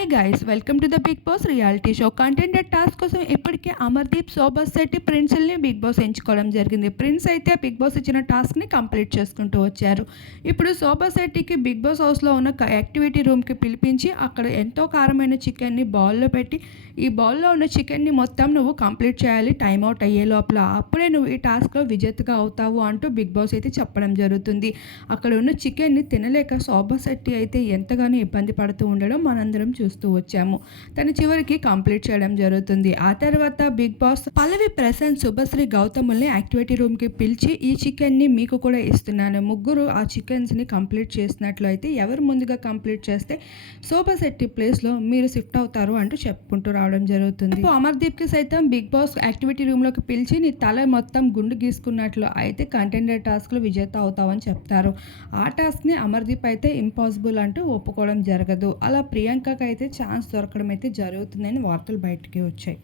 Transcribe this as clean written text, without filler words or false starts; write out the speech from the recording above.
Hi guys, welcome to the Bigg Boss reality show. Contended task కోసం ఇప్పటికే అమర్దీప్, శోభా శెట్టి, ప్రిన్స్ని Bigg Boss ఎంచుకోవడం జరిగింది. ప్రిన్స్ అయితే బిగ్ బాస్ ఇచ్చిన టాస్క్ని కంప్లీట్ చేసుకుంటూ వచ్చారు. ఇప్పుడు శోభా శెట్టికి బిగ్ బాస్ హౌస్లో ఉన్న యాక్టివిటీ రూమ్కి పిలిపించి అక్కడ ఎంతో కారమైన చికెన్ని బౌల్లో పెట్టి, ఈ బౌల్లో ఉన్న చికెన్ని మొత్తం నువ్వు కంప్లీట్ చేయాలి టైంఅవుట్ అయ్యే లోపల, అప్పుడే నువ్వు ఈ టాస్క్లో విజేతగా అవుతావు అంటూ బిగ్ బాస్ అయితే చెప్పడం జరుగుతుంది. అక్కడ ఉన్న చికెన్ని తినలేక శోభా శెట్టి అయితే ఎంతగానో ఇబ్బంది పడుతూ ఉండడం మనందరం చూస్తూ వచ్చాము. తను చివరికి కంప్లీట్ చేయడం జరుగుతుంది. ఆ తర్వాత బిగ్ బాస్ పల్లవి, ప్రశాంత్, శుభశ్రీ, గౌతముల్ని యాక్టివిటీ రూమ్కి పిలిచి ఈ చికెన్ని మీకు కూడా ఇస్తున్నాను, ముగ్గురు ఆ చికెన్స్ని కంప్లీట్ చేసినట్లు అయితే ఎవరు ముందుగా కంప్లీట్ చేస్తే శోభా శెట్టి ప్లేస్లో మీరు షిఫ్ట్ అవుతారు అంటూ చెప్పుకుంటూ రావడం జరుగుతుంది. అమర్దీప్కి సైతం బిగ్ బాస్ యాక్టివిటీ రూమ్లోకి పిలిచి నీ తల మొత్తం గుండు గీసుకున్నట్లు అయితే కంటెండర్ టాస్క్లో విజేత అవుతావని చెప్తారు. ఆ టాస్క్ని అమర్దీప్ అయితే ఇంపాసిబుల్ అంటూ ఒప్పుకోవడం జరగదు. అలా ప్రియాంకకి అయితే ఛాన్స్ దొరకడం అయితే జరుగుతుందని వార్తలు బయటికి వచ్చాయి.